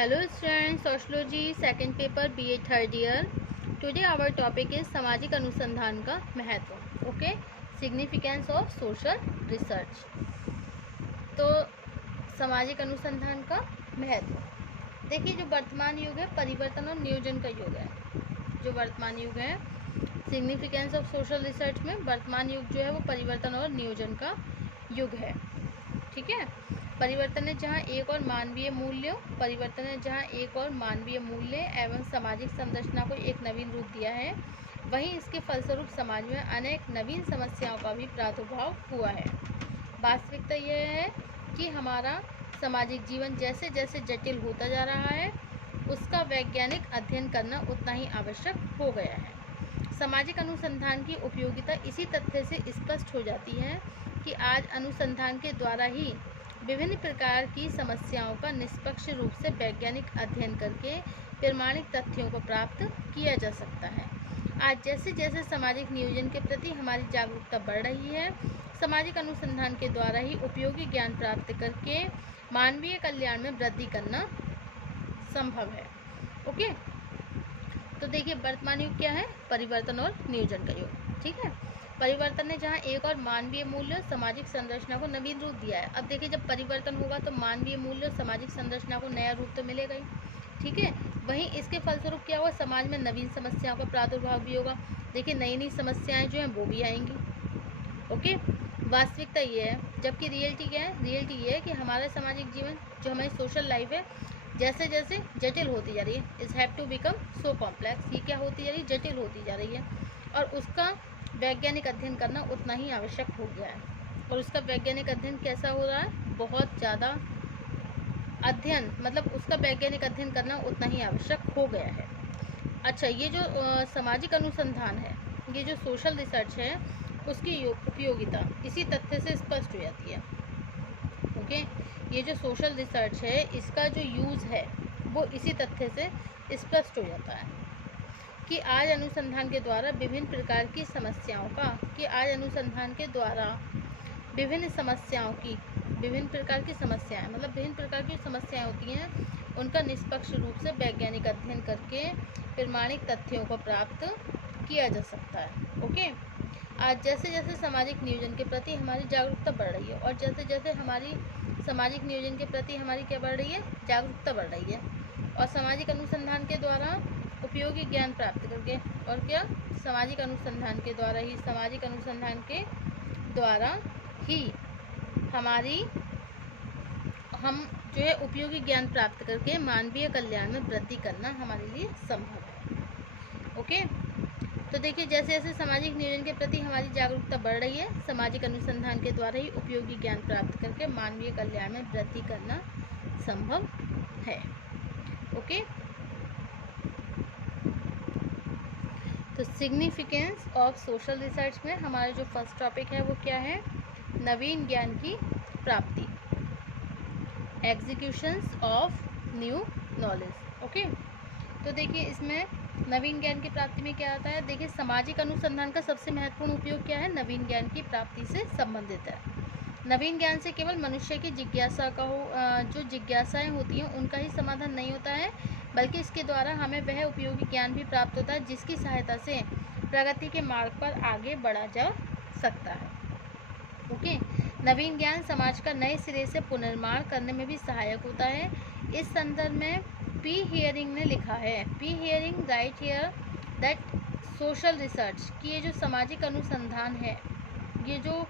Hello students, sociology second paper BA third year. Today our topic is सामाजिक अनुसंधान का महत्व. Okay, significance of social research. तो सामाजिक अनुसंधान का महत्व देखिए, जो वर्तमान युग है परिवर्तन और नियोजन का युग है. जो वर्तमान युग है सिग्निफिकेंस ऑफ सोशल रिसर्च में वर्तमान युग जो है वो परिवर्तन और नियोजन का युग है. ठीक है, परिवर्तन है जहाँ एक और मानवीय मूल्य एवं सामाजिक संरचना को एक नवीन रूप दिया है. वहीं इसके फलस्वरूप समाज में अनेक नवीन समस्याओं का भी प्रादुर्भाव हुआ है. वास्तविकता यह है कि हमारा सामाजिक जीवन जैसे जैसे जटिल होता जा रहा है उसका वैज्ञानिक अध्ययन करना उतना ही आवश्यक हो गया है. सामाजिक अनुसंधान की उपयोगिता इसी तथ्य से स्पष्ट हो जाती है कि आज अनुसंधान के द्वारा ही विभिन्न प्रकार की समस्याओं का निष्पक्ष रूप से वैज्ञानिक अध्ययन करके प्रमाणिक तथ्यों को प्राप्त किया जा सकता है. आज जैसे जैसे सामाजिक नियोजन के प्रति हमारी जागरूकता बढ़ रही है, सामाजिक अनुसंधान के द्वारा ही उपयोगी ज्ञान प्राप्त करके मानवीय कल्याण में वृद्धि करना संभव है. ओके, तो देखिए वर्तमान युग क्या है, परिवर्तन और नियोजन का युग. ठीक है, परिवर्तन ने जहाँ एक और मानवीय मूल्य सामाजिक संरचना को नवीन रूप दिया है. अब देखिए, जब परिवर्तन होगा तो मानवीय मूल्य और सामाजिक संरचना को नया रूप तो मिलेगा ही. ठीक है, वहीं इसके फलस्वरूप क्या होगा, समाज में नवीन समस्याओं का प्रादुर्भाव भी होगा. देखिए, नई नई समस्याएं जो हैं वो भी आएंगी. ओके, वास्तविकता ये है, जबकि रियलिटी क्या है, रियलिटी ये है कि हमारा सामाजिक जीवन जो हमारी सोशल लाइफ है जैसे जैसे जटिल होती जा रही है, is have to become so complex. ये क्या होती जा रही है, जटिल होती जा रही है और उसका वैज्ञानिक अध्ययन करना उतना ही आवश्यक हो गया है. और उसका वैज्ञानिक अध्ययन कैसा हो रहा है, बहुत ज़्यादा अध्ययन, मतलब उसका वैज्ञानिक अध्ययन करना उतना ही आवश्यक हो गया है. अच्छा, ये जो सामाजिक अनुसंधान है, ये जो सोशल रिसर्च है, उसकी उपयोगिता इसी तथ्य से स्पष्ट हो जाती है. ओके, ये जो सोशल रिसर्च है इसका जो यूज़ है वो इसी तथ्य से स्पष्ट हो जाता है कि आज अनुसंधान के द्वारा विभिन्न प्रकार की समस्याओं का विभिन्न प्रकार की समस्याएं, मतलब विभिन्न प्रकार की समस्याएं होती हैं, उनका निष्पक्ष रूप से वैज्ञानिक अध्ययन करके प्रमाणिक तथ्यों को प्राप्त किया जा सकता है. ओके, आज जैसे जैसे सामाजिक नियोजन के प्रति हमारी जागरूकता बढ़ रही है और जैसे जैसे हमारी सामाजिक नियोजन के प्रति हमारी क्या बढ़ रही है, जागरूकता बढ़ रही है, और सामाजिक अनुसंधान के द्वारा उपयोगी ज्ञान प्राप्त करके, और क्या, सामाजिक अनुसंधान के द्वारा ही हम जो है उपयोगी ज्ञान प्राप्त करके मानवीय कल्याण में वृद्धि करना हमारे लिए संभव है. ओके, तो देखिए, जैसे जैसे सामाजिक नियोजन के प्रति हमारी जागरूकता बढ़ रही है, सामाजिक अनुसंधान के द्वारा ही उपयोगी ज्ञान प्राप्त करके मानवीय कल्याण में वृद्धि करना संभव है. ओके, तो सिग्निफिकेंस ऑफ सोशल रिसर्च में हमारा जो फर्स्ट टॉपिक है वो क्या है, नवीन ज्ञान की प्राप्ति, executions of new knowledge. Okay, तो देखिए इसमें नवीन ज्ञान की प्राप्ति में क्या आता है. देखिए, सामाजिक अनुसंधान का सबसे महत्वपूर्ण उपयोग क्या है, नवीन ज्ञान की प्राप्ति से संबंधित है. नवीन ज्ञान से केवल मनुष्य की जिज्ञासा का जो जिज्ञासाएं होती हैं उनका ही समाधान नहीं होता है, बल्कि इसके द्वारा हमें वह उपयोगी ज्ञान भी प्राप्त होता है जिसकी सहायता से प्रगति के मार्ग पर आगे बढ़ा जा सकता है. ओके, नवीन ज्ञान समाज का नए सिरे से पुनर्निर्माण करने में भी सहायक होता है. इस संदर्भ में पी हियरिंग ने लिखा है, P hearing right here that social research की ये जो सामाजिक अनुसंधान है, ये जो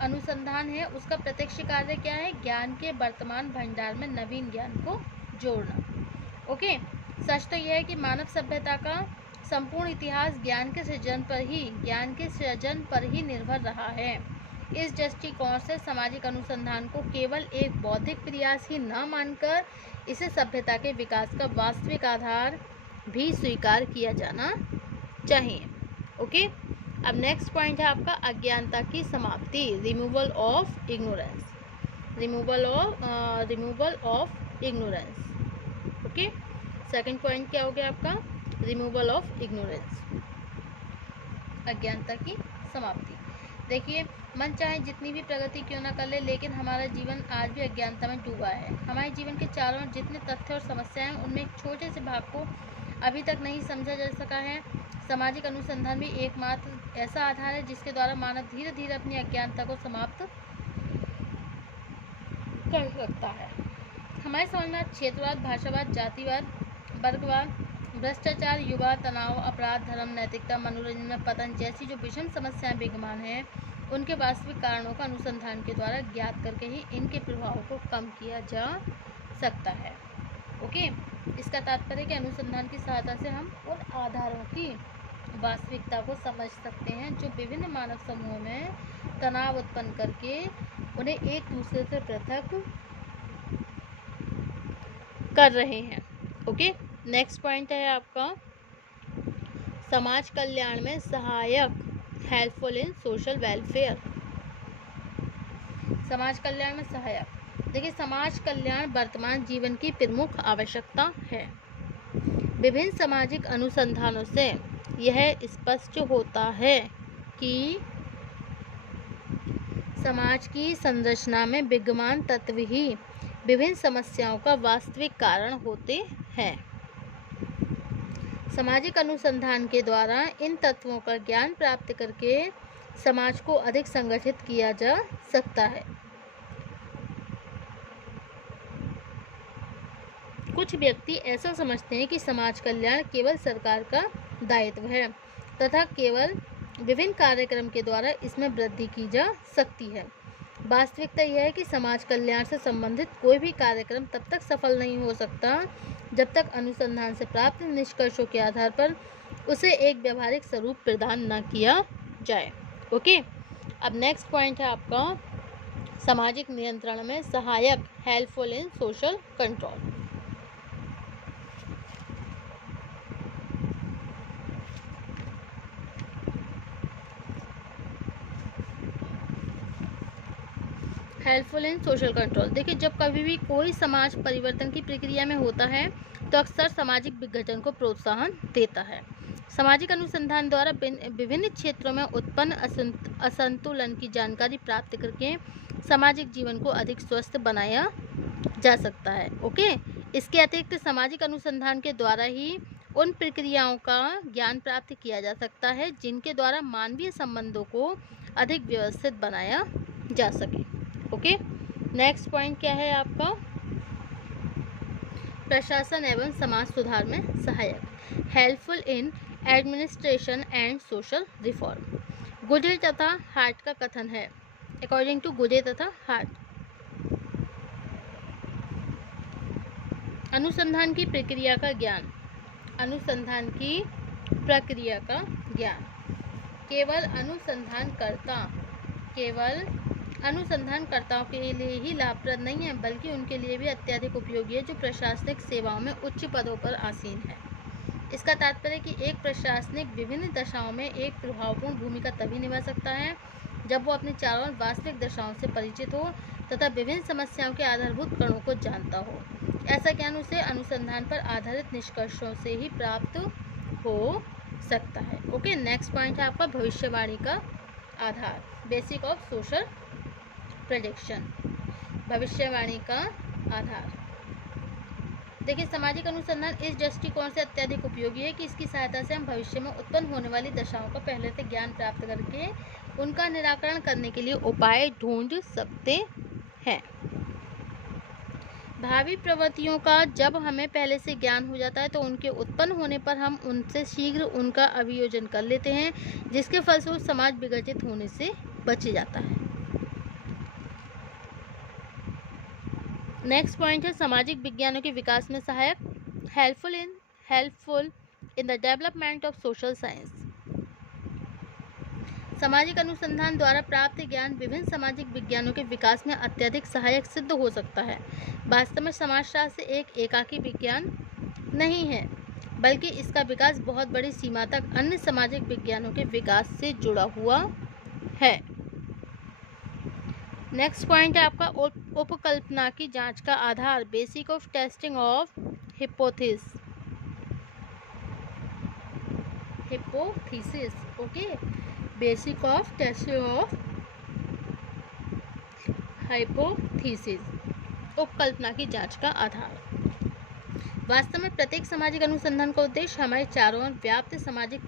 अनुसंधान है उसका प्रत्यक्ष कार्य क्या है, ज्ञान के वर्तमान भंडार में नवीन ज्ञान को जोड़ना. ओके, सच तो यह है कि मानव सभ्यता का संपूर्ण इतिहास ज्ञान के सृजन पर ही निर्भर रहा है. इस दृष्टिकोण से सामाजिक अनुसंधान को केवल एक बौद्धिक प्रयास ही न मानकर इसे सभ्यता के विकास का वास्तविक आधार भी स्वीकार किया जाना चाहिए. ओके, अब नेक्स्ट पॉइंट है आपका अज्ञानता की समाप्ति, removal of ignorance. Okay, second point क्या हो गया आपका, रिमूवल ऑफ इग्नोरेंस, अज्ञानता की समाप्ति. देखिए, मन चाहे जितनी भी प्रगति क्यों न कर ले, लेकिन हमारा जीवन आज भी अज्ञानता में डूबा है। हमारे जीवन के चारों ओर जितने तथ्य और समस्याएं हैं, उनमें एक छोटे से भाग को अभी तक नहीं समझा जा सका है। सामाजिक अनुसंधान भी एकमात्र ऐसा आधार है जिसके द्वारा मानव धीरे धीरे अपनी अज्ञानता को समाप्त कर सकता है। हमारे समझ में क्षेत्रवाद, भाषावाद, जातिवाद, वर्गवाद, भ्रष्टाचार, युवा तनाव, अपराध, धर्म, नैतिकता, मनोरंजन में पतन जैसी जो विषम समस्याएं विद्यमान हैं, उनके वास्तविक कारणों का अनुसंधान के द्वारा ज्ञात करके ही इनके प्रभाव को कम किया जा सकता है। ओके, इसका तात्पर्य कि अनुसंधान की सहायता से हम उन आधारों की वास्तविकता को समझ सकते हैं जो विभिन्न मानव समूहों में तनाव उत्पन्न करके उन्हें एक दूसरे से पृथक कर रहे हैं। ओके, नेक्स्ट पॉइंट है आपका समाज कल्याण में सहायक, हेल्पफुल इन सोशल वेलफेयर। समाज कल्याण में सहायक, देखिए समाज कल्याण वर्तमान जीवन की प्रमुख आवश्यकता है। विभिन्न सामाजिक अनुसंधानों से यह स्पष्ट होता है कि समाज की संरचना में विद्यमान तत्व ही विभिन्न समस्याओं का वास्तविक कारण होते हैं। सामाजिक अनुसंधान के द्वारा इन तत्वों का ज्ञान प्राप्त करके समाज को अधिक संगठित किया जा सकता है। कुछ व्यक्ति ऐसा समझते हैं कि समाज कल्याण केवल सरकार का दायित्व है तथा केवल विभिन्न कार्यक्रम के द्वारा इसमें वृद्धि की जा सकती है। वास्तविकता यह है कि समाज कल्याण से संबंधित कोई भी कार्यक्रम तब तक सफल नहीं हो सकता जब तक अनुसंधान से प्राप्त निष्कर्षों के आधार पर उसे एक व्यावहारिक स्वरूप प्रदान न किया जाए। ओके, अब नेक्स्ट पॉइंट है आपका सामाजिक नियंत्रण में सहायक, helpful in social control. Helpful in social control, देखिए जब कभी भी कोई समाज परिवर्तन की प्रक्रिया में होता है तो अक्सर सामाजिक विघटन को प्रोत्साहन देता है। सामाजिक अनुसंधान द्वारा विभिन्न क्षेत्रों में उत्पन्न असंतुलन की जानकारी प्राप्त करके सामाजिक जीवन को अधिक स्वस्थ बनाया जा सकता है। ओके, इसके अतिरिक्त सामाजिक अनुसंधान के द्वारा ही उन प्रक्रियाओं का ज्ञान प्राप्त किया जा सकता है जिनके द्वारा मानवीय संबंधों को अधिक व्यवस्थित बनाया जा सके। ओके, नेक्स्ट पॉइंट क्या है आपका प्रशासन एवं समाज सुधार में सहायक, helpful in administration and social reform. गुजे तथा हार्ट का कथन है, अकॉर्डिंग टू गुजे तथा हार्ट, अनुसंधान की प्रक्रिया का ज्ञान, अनुसंधान की प्रक्रिया का ज्ञान केवल अनुसंधानकर्ताओं के लिए ही लाभप्रद नहीं है बल्कि उनके लिए भी अत्यधिक उपयोगी है जो प्रशासनिक सेवाओं में उच्च पदों पर आसीन है। इसका तात्पर्य कि एक प्रशासनिक विभिन्न दशाओं में एक प्रभावपूर्ण भूमिका तभी निभा सकता है जब वो अपने चारों ओर वास्तविक दशाओं से परिचित हो तथा विभिन्न समस्याओं के आधारभूत कणों को जानता हो। ऐसा ज्ञान उसे अनुसंधान पर आधारित निष्कर्षों से ही प्राप्त हो सकता है। ओके, नेक्स्ट पॉइंट है आपका भविष्यवाणी का आधार, बेसिक ऑफ सोशल प्रेडिक्शन, भविष्यवाणी का आधार। देखिए सामाजिक अनुसंधान इस दृष्टिकोण से अत्यधिक उपयोगी है कि इसकी सहायता से हम भविष्य में उत्पन्न होने वाली दशाओं का पहले से ज्ञान प्राप्त करके उनका निराकरण करने के लिए उपाय ढूंढ सकते हैं। भावी प्रवृत्तियों का जब हमें पहले से ज्ञान हो जाता है तो उनके उत्पन्न होने पर हम उनसे शीघ्र उनका अभियोजन कर लेते हैं जिसके फलस्वरूप समाज विघटित होने से बच जाता है। नेक्स्ट पॉइंट है सामाजिक विज्ञानों के विकास में सहायक, helpful in the development of social science. सामाजिक अनुसंधान द्वारा प्राप्त ज्ञान विभिन्न सामाजिक विज्ञानों के विकास में अत्यधिक सहायक सिद्ध हो सकता है। वास्तव में समाजशास्त्र एक एकाकी विज्ञान नहीं है बल्कि इसका विकास बहुत बड़ी सीमा तक अन्य सामाजिक विज्ञानों के विकास से जुड़ा हुआ है। नेक्स्ट पॉइंट है आपका उपकल्पना की जांच का आधार, basic of testing of hypothesis. Okay, basic of testing of hypothesis, उपकल्पना की जांच का आधार। वास्तव में प्रत्येक सामाजिक अनुसंधान का उद्देश्य हमारे चारों ओर व्याप्त सामाजिक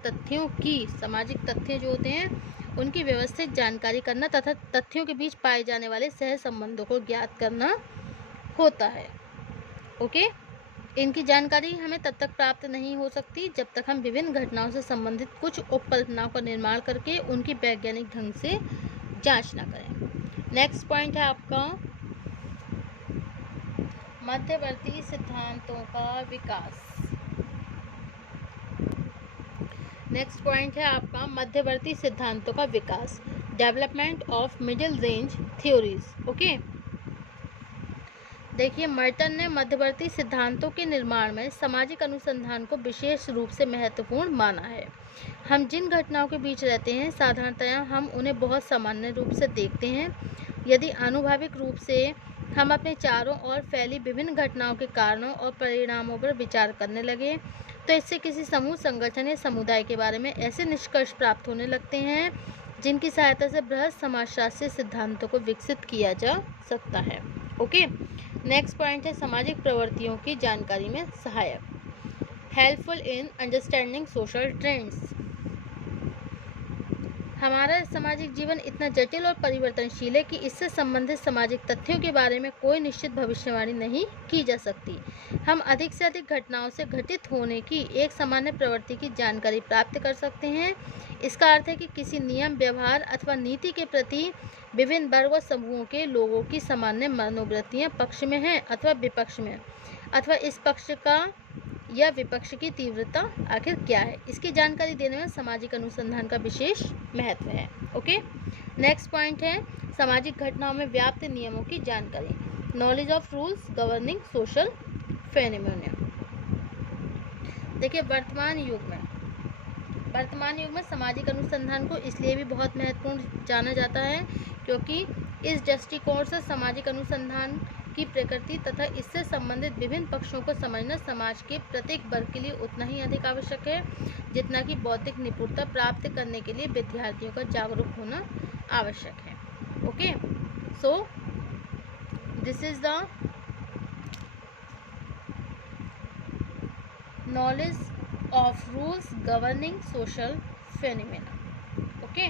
तथ्य जो होते हैं उनकी व्यवस्थित जानकारी करना तथा तथ्यों के बीच पाए जाने वाले सह संबंधों को ज्ञात करना होता है। ओके, इनकी जानकारी हमें तब तक प्राप्त नहीं हो सकती जब तक हम विभिन्न घटनाओं से संबंधित कुछ उपकल्पनाओं का निर्माण करके उनकी वैज्ञानिक ढंग से जांच न करें। नेक्स्ट पॉइंट है आपका मध्यवर्ती सिद्धांतों का विकास। नेक्स्ट पॉइंट है आपका मध्यवर्ती सिद्धांतों का विकास, development of middle range theories. Okay, देखिए मर्टन ने मध्यवर्ती सिद्धांतों के निर्माण में सामाजिक अनुसंधान को विशेष रूप से महत्वपूर्ण माना है। हम जिन घटनाओं के बीच रहते हैं साधारणतया हम उन्हें बहुत सामान्य रूप से देखते हैं। यदि आनुभाविक रूप से हम अपने चारों ओर फैली विभिन्न घटनाओं के कारणों और परिणामों पर विचार करने लगे तो इससे किसी समूह, संगठन या समुदाय के बारे में ऐसे निष्कर्ष प्राप्त होने लगते हैं जिनकी सहायता से बृहद समाजशास्त्रीय सिद्धांतों को विकसित किया जा सकता है। ओके, नेक्स्ट पॉइंट है सामाजिक प्रवृत्तियों की जानकारी में सहायक, helpful in understanding social trends. हमारा सामाजिक जीवन इतना जटिल और परिवर्तनशील है कि इससे संबंधित सामाजिक तथ्यों के बारे में कोई निश्चित भविष्यवाणी नहीं की जा सकती। हम अधिक से अधिक घटनाओं से घटित होने की एक सामान्य प्रवृत्ति की जानकारी प्राप्त कर सकते हैं। इसका अर्थ है कि किसी नियम, व्यवहार अथवा नीति के प्रति विभिन्न वर्ग और समूहों के लोगों की सामान्य मनोवृत्तियाँ पक्ष में हैं अथवा विपक्ष में, अथवा इस पक्ष का या विपक्ष की तीव्रता आखिर क्या है, इसकी जानकारी देने में सामाजिक अनुसंधान का विशेष महत्व है। ओके, नेक्स्ट पॉइंट है सामाजिक घटनाओं में व्याप्त नियमों की जानकारी, knowledge of rules governing social phenomena. देखिए वर्तमान युग में सामाजिक अनुसंधान को इसलिए भी बहुत महत्वपूर्ण जाना जाता है क्योंकि इस दृष्टिकोण से सामाजिक अनुसंधान की प्रकृति तथा इससे संबंधित विभिन्न पक्षों को समझना समाज के प्रत्येक वर्ग के लिए उतना ही अधिक आवश्यक है जितना कि बौद्धिक निपुणता प्राप्त करने के लिए विद्यार्थियों का जागरूक होना आवश्यक है। Okay, so this is the knowledge of rules governing social phenomena. Okay,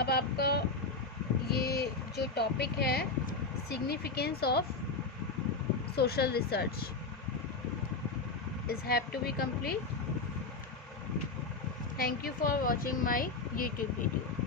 अब आपका ये जो टॉपिक है significance of social research is have to be complete. Thank you for watching my YouTube video.